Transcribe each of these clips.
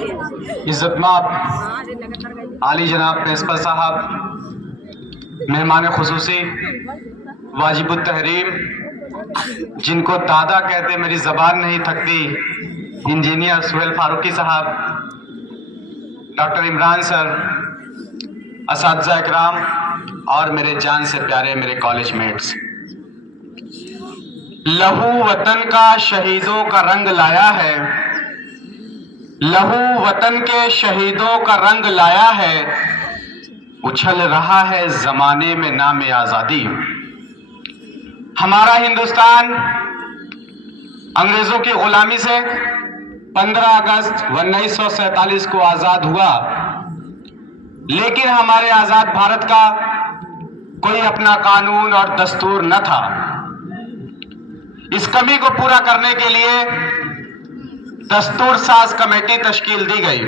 इज्जतमाब आली जनाब प्रिंसिपल साहब, मेहमान खुसूसी, वाजिबुत तहरीम, जिनको दादा कहते मेरी जबान नहीं थकती, इंजीनियर सुहेल फारूकी साहब, डॉक्टर इमरान सर, असातिज़ा इकराम और मेरे जान से प्यारे मेरे कॉलेज मेट्स। लहू वतन का शहीदों का रंग लाया है, लहू वतन के शहीदों का रंग लाया है, उछल रहा है जमाने में नाम आजादी। हमारा हिंदुस्तान अंग्रेजों की गुलामी से 15 अगस्त 1947 को आजाद हुआ, लेकिन हमारे आजाद भारत का कोई अपना कानून और दस्तूर न था। इस कमी को पूरा करने के लिए दस्तूर साज कमेटी तश्कील दी गई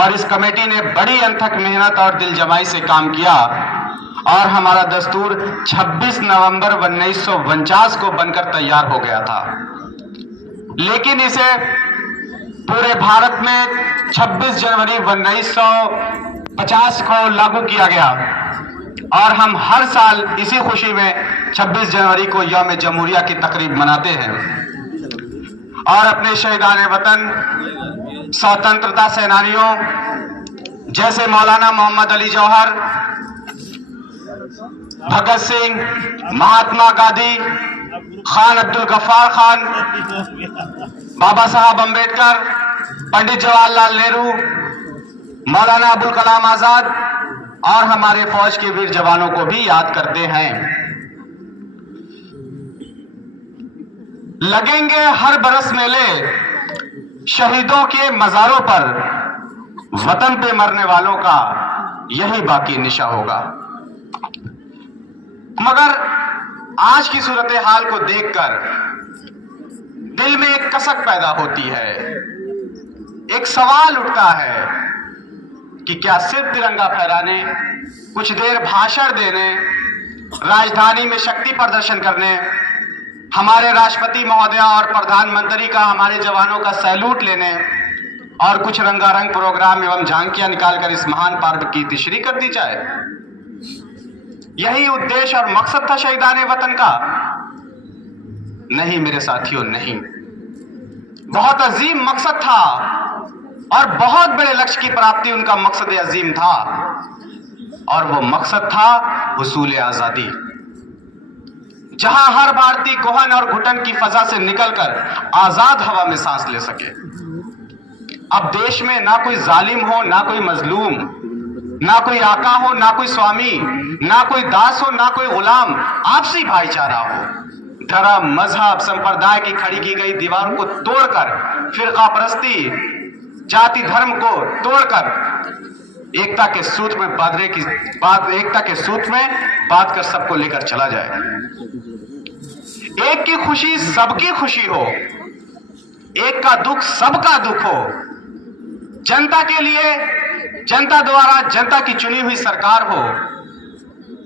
और इस कमेटी ने बड़ी अनथक मेहनत और दिलजमाई से काम किया और हमारा दस्तूर 26 नवंबर 1949 को बनकर तैयार हो गया था। लेकिन इसे पूरे भारत में 26 जनवरी 1950 को लागू किया गया और हम हर साल इसी खुशी में 26 जनवरी को यौम जमहूरिया की तकरीब मनाते हैं और अपने शहीदान वतन स्वतंत्रता सेनानियों जैसे मौलाना मोहम्मद अली जौहर, भगत सिंह, महात्मा गांधी, खान अब्दुल गफ्फार खान, बाबा साहब अंबेडकर, पंडित जवाहरलाल नेहरू, मौलाना अबुल कलाम आजाद और हमारे फौज के वीर जवानों को भी याद करते हैं। लगेंगे हर बरस मेले शहीदों के मजारों पर, वतन पे मरने वालों का यही बाकी निशा होगा। मगर आज की सूरत हाल को देखकर दिल में एक कसक पैदा होती है, एक सवाल उठता है कि क्या सिर्फ तिरंगा फहराने, कुछ देर भाषण देने, राजधानी में शक्ति प्रदर्शन करने, हमारे राष्ट्रपति महोदया और प्रधानमंत्री का हमारे जवानों का सैल्यूट लेने और कुछ रंगारंग प्रोग्राम एवं झांकियां निकालकर इस महान पर्व की तिश्री कर दी जाए? यही उद्देश्य और मकसद था शहीदाने वतन का? नहीं मेरे साथियों, नहीं। बहुत अजीम मकसद था और बहुत बड़े लक्ष्य की प्राप्ति उनका मकसद अजीम था और वो मकसद था हुसूल आजादी, जहां हर भारतीय कोहन और घुटन की फजा से निकलकर आजाद हवा में सांस ले सके। अब देश में ना कोई जालिम हो, ना कोई मजलूम, ना कोई आका हो, ना कोई स्वामी, ना कोई दास हो, ना कोई गुलाम, आपसी भाईचारा हो। धर्म, मजहब, संप्रदाय की खड़ी की गई दीवारों को तोड़कर, फिरका परस्ती, जाति धर्म को तोड़कर एकता के सूत्र में बांध कर सबको लेकर चला जाए। एक की खुशी सबकी खुशी हो, एक का दुख सबका दुख हो, जनता के लिए, जनता द्वारा जनता की चुनी हुई सरकार हो,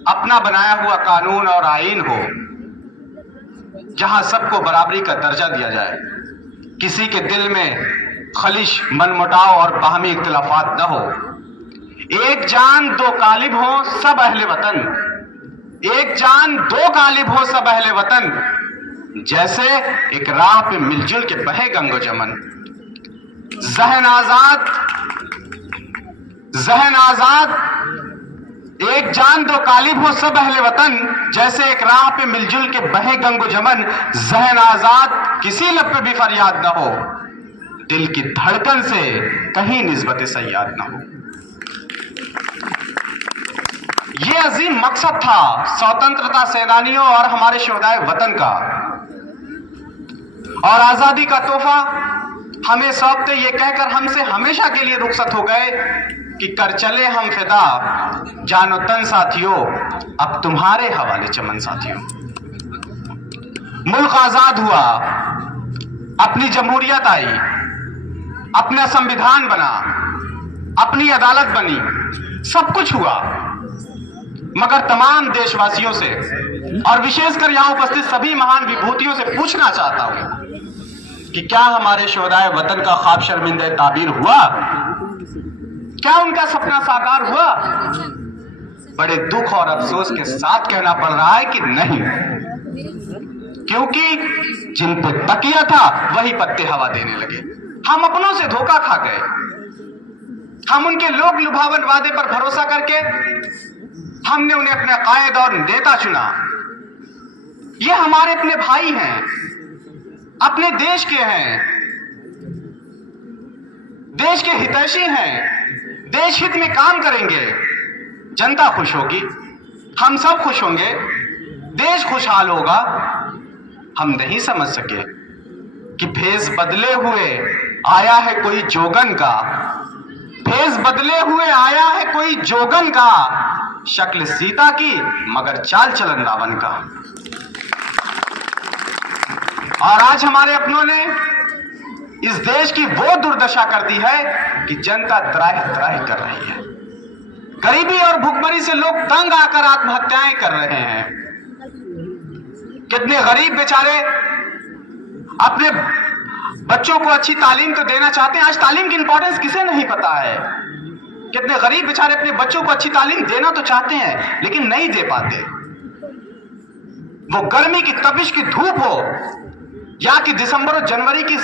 अपना बनाया हुआ कानून और आईन हो, जहां सबको बराबरी का दर्जा दिया जाए, किसी के दिल में खलिश, मनमुटाव और बाहमी इख्तिलाफात न हो। एक जान दो कालिब हो सब अहले वतन, एक जान दो कालिब हो सब अहले वतन, जैसे एक राह पे मिलजुल के बहे गंगो जमन। जहन आजाद, जहन आजाद, एक जान दो कालिब हो सब अहले वतन, जैसे एक राह पे मिलजुल के बहे गंगो जमन। जहन आजाद, किसी लब पे भी फरियाद न हो, दिल की धड़कन से कहीं निस्बत सयाद न हो। ये अजीम मकसद था स्वतंत्रता सेनानियों और हमारे शोहदाए वतन का, और आजादी का तोहफा हमें सौंपते ये कहकर हमसे हमेशा के लिए रुखसत हो गए कि कर चले हम फिदा जानो तन साथियों, अब तुम्हारे हवाले चमन साथियों। मुल्क आजाद हुआ, अपनी जमहूरियत आई, अपना संविधान बना, अपनी अदालत बनी, सब कुछ हुआ, मगर तमाम देशवासियों से और विशेषकर यहां उपस्थित सभी महान विभूतियों से पूछना चाहता हूं कि क्या हमारे शोहदाए वतन का ख्वाब शर्मिंदा ताबीर हुआ? क्या उनका सपना साकार हुआ? बड़े दुख और अफसोस के साथ कहना पड़ रहा है कि नहीं, क्योंकि जिन पे तकिया था वही पत्ते हवा देने लगे। हम अपनों से धोखा खा गए। हम उनके लोक लुभावन वादे पर भरोसा करके हमने उन्हें अपना कायद और नेता चुना। ये हमारे अपने भाई हैं, अपने देश के हैं, देश के हितैषी हैं, देश हित में काम करेंगे। जनता खुश होगी, हम सब खुश होंगे, देश खुशहाल होगा। हम नहीं समझ सके कि भेष बदले हुए आया है कोई जोगन का, भेष बदले हुए आया है कोई जोगन का, शक्ल सीता की मगर चाल चलन रावण का। और आज हमारे अपनों ने इस देश की वो दुर्दशा कर दी है कि जनता त्राहि त्राहि कर रही है। गरीबी और भुखमरी से लोग तंग आकर आत्महत्याएं कर रहे हैं। कितने गरीब बेचारे अपने बच्चों को अच्छी तालीम तो देना चाहते हैं। आज तालीम की इंपॉर्टेंस किसे नहीं पता है। कितने गरीब बेचारे अपने बच्चों को अच्छी तालीम देना तो चाहते हैं लेकिन नहीं दे पाते। वो गर्मी की तपिश की धूप हो या कि दिसंबर और जनवरी की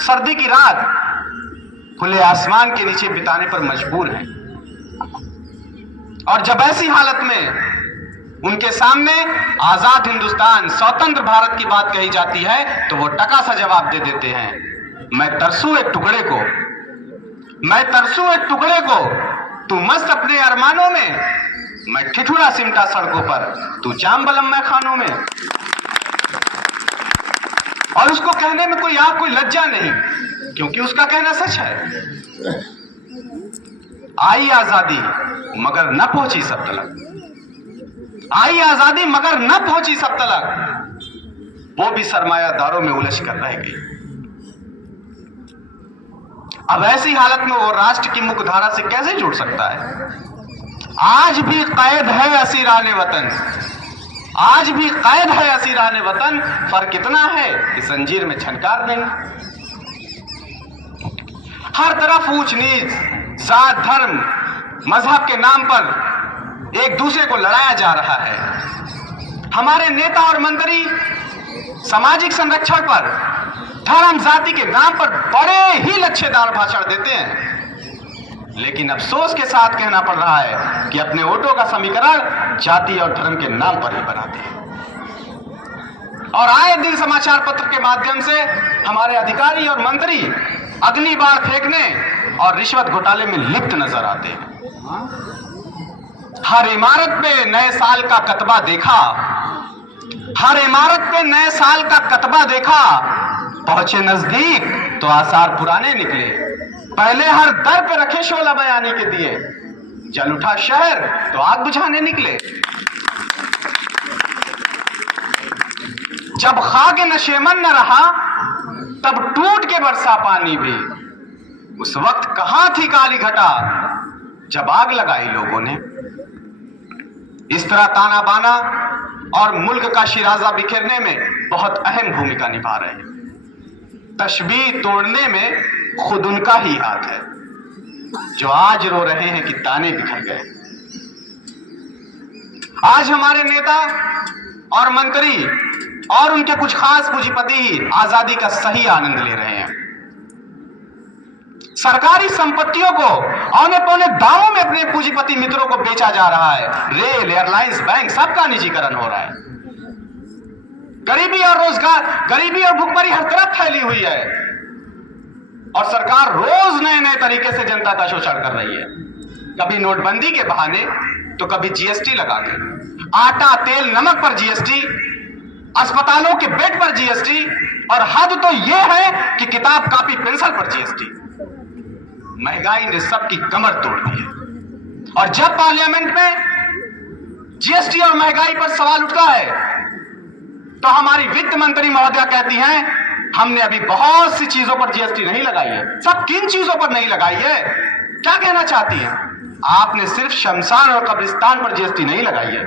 सर्दी की रात खुले आसमान के नीचे बिताने पर मजबूर हैं। और जब ऐसी हालत में उनके सामने आजाद हिंदुस्तान, स्वतंत्र भारत की बात कही जाती है तो वो टका सा जवाब दे देते हैं, मैं तरसू एक टुकड़े को, मैं तरसू एक टुकड़े को, तू मस्त अपने अरमानों में, मैं ठिठुरा सिमटा सड़कों पर, तू जाम बलम मैं खानों में। और उसको कहने में कोई लज्जा नहीं, क्योंकि उसका कहना सच है। आई आजादी मगर न पहुंची सब तलक, आई आजादी मगर न पहुंची सब तलक, वो भी सरमायादारों में उलझ कर रह गई। अब ऐसी हालत में वो राष्ट्र की मुख्यधारा से कैसे जुड़ सकता है? आज भी कैद है असीराने वतन, आज भी कैद है असीराने वतन। फर्क इतना है कि जंजीर में झनकार नहीं। हर तरफ ऊंच नीच, जात, धर्म, मजहब के नाम पर एक दूसरे को लड़ाया जा रहा है। हमारे नेता और मंत्री सामाजिक संरक्षण पर, धर्म जाति के नाम पर बड़े ही लच्छेदार भाषण देते हैं, लेकिन अफसोस के साथ कहना पड़ रहा है कि अपने वोटों का समीकरण जाति और धर्म के नाम पर ही बनाते हैं। और आए दिन समाचार पत्र के माध्यम से हमारे अधिकारी और मंत्री अग्निबाण फेंकने और रिश्वत घोटाले में लिप्त नजर आते हैं। हर इमारत पे नए साल का कतबा देखा, हर इमारत पे नए साल का कतबा देखा, पहुंचे नजदीक तो आसार पुराने निकले। पहले हर दर पे रखे शोला बयानी के दिए, जल उठा शहर तो आग बुझाने निकले। जब खाके नशेमन न रहा तब टूट के बरसा पानी भी। उस वक्त कहां थी काली घटा जब आग लगाई लोगों ने। इस तरह ताना बाना और मुल्क का शिराजा बिखेरने में बहुत अहम भूमिका निभा रहे हैं। तशबीह तोड़ने में खुद उनका ही हाथ है, जो आज रो रहे हैं कि ताने बिखर गए। आज हमारे नेता और मंत्री और उनके कुछ खास पूंजीपति ही आजादी का सही आनंद ले रहे हैं। सरकारी संपत्तियों को औने पौने दामों में अपने पूंजीपति मित्रों को बेचा जा रहा है। रेल, एयरलाइंस, बैंक सबका निजीकरण हो रहा है। गरीबी और रोजगार, गरीबी और भुखमरी हर तरफ फैली हुई है और सरकार रोज नए नए तरीके से जनता का शोषण कर रही है। कभी नोटबंदी के बहाने तो कभी जीएसटी लगाकर, आटा, तेल, नमक पर जीएसटी, अस्पतालों के बेड पर जीएसटी, और हद तो यह है कि किताब, कॉपी, पेंसिल पर जीएसटी। महंगाई ने सबकी कमर तोड़ दी है। और जब पार्लियामेंट में जीएसटी और महंगाई पर सवाल उठता है तो हमारी वित्त मंत्री महोदया कहती हैं, हमने अभी बहुत सी चीजों पर जीएसटी नहीं लगाई है। सब किन चीजों पर नहीं लगाई है? क्या कहना चाहती है? आपने सिर्फ शमशान और कब्रिस्तान पर जीएसटी नहीं लगाई है।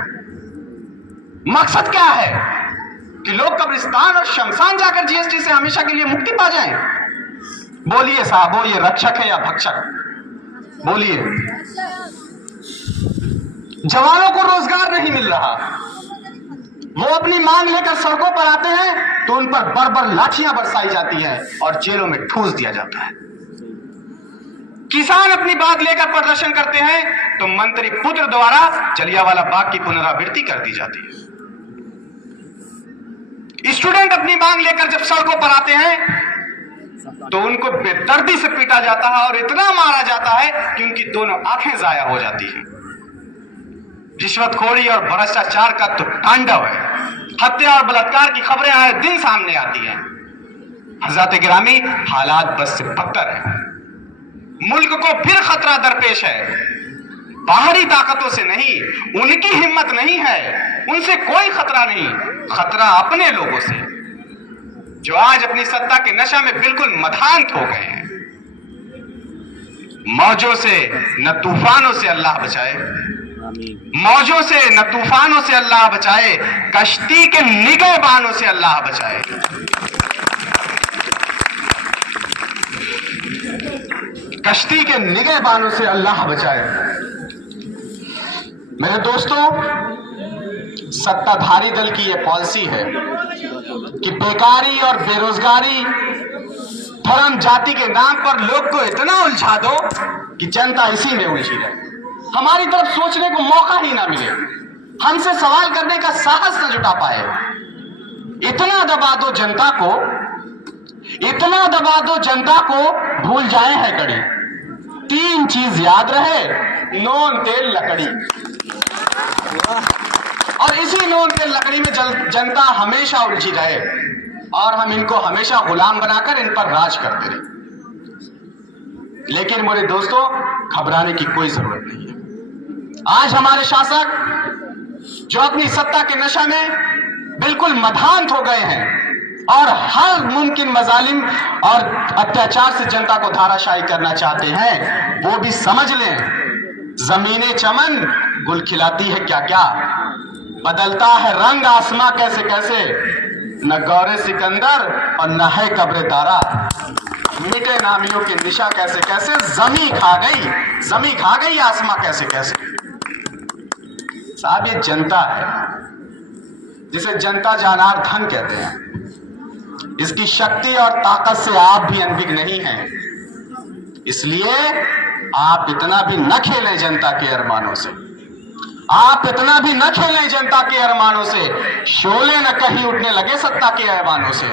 मकसद क्या है? कि लोग कब्रिस्तान और शमशान जाकर जीएसटी से हमेशा के लिए मुक्ति पा जाएं? बोलिए साहब, बोलिए, रक्षक है या भक्षक? बोलिए। जवानों को रोजगार नहीं मिल रहा, वो अपनी मांग लेकर सड़कों पर आते हैं तो उन पर बर्बर लाठियां बरसाई जाती हैं और जेलों में ठूस दिया जाता है। किसान अपनी बात लेकर प्रदर्शन करते हैं तो मंत्री पुत्र द्वारा जलियांवाला बाग की पुनरावृत्ति कर दी जाती है। स्टूडेंट अपनी मांग लेकर जब सड़कों पर आते हैं तो उनको बेदर्दी से पीटा जाता है और इतना मारा जाता है कि उनकी दोनों आंखें जाया हो जाती हैं। रिश्वतखोरी और भ्रष्टाचार का तो तांडव है। हत्या और बलात्कार की खबरें आए दिन सामने आती हैं। हज़रात गिरामी, हालात बस से बदतर है। मुल्क को फिर खतरा दरपेश है। बाहरी ताकतों से नहीं, उनकी हिम्मत नहीं है, उनसे कोई खतरा नहीं, खतरा अपने लोगों से जो आज अपनी सत्ता के नशा में बिल्कुल मधांत हो गए हैं। मौजों से न तूफानों से अल्लाह बचाए, मौजों से न तूफानों से अल्लाह बचाए, कश्ती के निगहबानों से अल्लाह बचाए। कश्ती के निगहबानों से अल्लाह बचाए। मेरे दोस्तों, सत्ताधारी दल की यह पॉलिसी है कि बेकारी और बेरोजगारी, धर्म जाति के नाम पर लोग को इतना उलझा दो कि जनता इसी में उलझी रहे, हमारी तरफ सोचने को मौका ही ना मिले, हमसे सवाल करने का साहस न जुटा पाए। इतना दबा दो जनता को, इतना दबा दो जनता को, भूल जाए है कड़ी। 3 चीज याद रहे, नून तेल लकड़ी। और इसी नून तेल लकड़ी में जनता हमेशा उलझी रहे और हम इनको हमेशा गुलाम बनाकर इन पर राज करते रहे। लेकिन मेरे दोस्तों, घबराने की कोई जरूरत नहीं है। आज हमारे शासक जो अपनी सत्ता के नशा में बिल्कुल मधांत हो गए हैं और हर मुमकिन मजालिम और अत्याचार से जनता को धाराशायी करना चाहते हैं, वो भी समझ लें, जमीने चमन गुल खिलाती है क्या क्या, बदलता है रंग आसमां कैसे कैसे, न गौरे सिकंदर और न है कब्र दारा, मिटे नामियों की निशा कैसे कैसे, जमी खा गई आसमां कैसे कैसे। साहब, ये जनता है जिसे जनता जनार्दन कहते हैं। इसकी शक्ति और ताकत से आप भी अनभिज्ञ नहीं हैं, इसलिए आप इतना भी न खेलें जनता के अरमानों से, आप इतना भी न खेलें जनता के अरमानों से, शोले न कहीं उठने लगे सत्ता के ऐवानों से।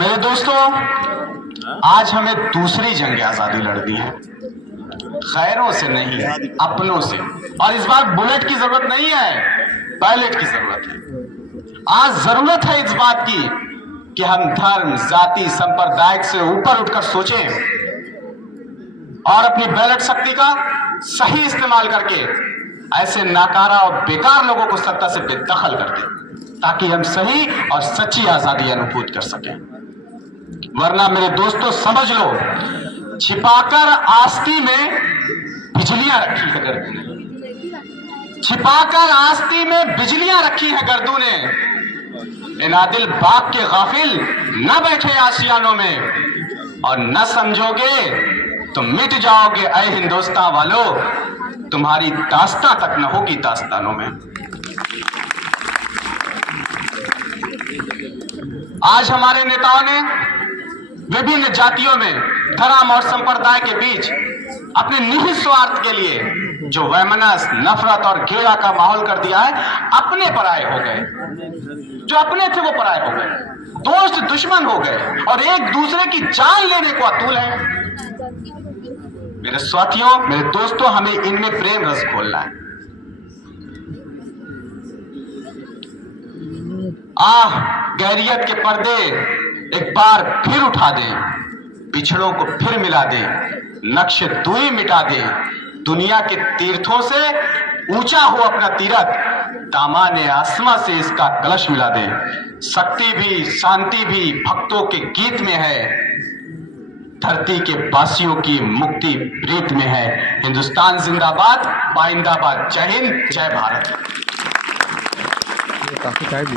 मेरे दोस्तों, आज हमें दूसरी जंग आजादी लड़नी है, खैरों से नहीं, अपनों से। और इस बार बुलेट की जरूरत नहीं है, पायलट की जरूरत है। आज जरूरत है इस बात की कि हम धर्म, जाति, संप्रदाय से ऊपर उठकर सोचें और अपनी बैलेट शक्ति का सही इस्तेमाल करके ऐसे नाकारा और बेकार लोगों को सत्ता से बेदखल कर दें, ताकि हम सही और सच्ची आजादी अनुभूत कर सकें। वरना मेरे दोस्तों, समझ लो, छिपाकर आस्ती में बिजलियां रखी है गर्दू ने, छिपाकर आस्ती में बिजलियां रखी है गर्दू ने। इनादिल बाग के गाफिल न बैठे आशियानों में, और न समझोगे तो मिट जाओगे ऐ हिंदुस्तान वालों, तुम्हारी दास्तां तक न होगी दास्तानों में। आज हमारे नेताओं ने विभिन्न जातियों में, धर्म और संप्रदाय के बीच अपने निहित स्वार्थ के लिए जो वैमनस, नफरत और घृणा का माहौल कर दिया है, अपने पराये हो गए। जो अपने थे वो पराये हो गए, दोस्त दुश्मन हो गए और एक दूसरे की जान लेने को आतुल है। मेरे साथियों, मेरे दोस्तों, हमें इनमें प्रेम रस खोलना है। गैरियत के पर्दे एक बार फिर उठा दें, पिछड़ों को फिर मिला दें, नक्श दूरी मिटा दें, दुनिया के तीर्थों से ऊंचा हो अपना तीरथ, दामाने आसमां से इसका कलश मिला दें। शक्ति भी, शांति भी भक्तों के गीत में है, धरती के वासियों की मुक्ति प्रीत में है। हिंदुस्तान जिंदाबाद, पाइंदाबाद। जय हिंद, जय भारत। काफ़ी टाइम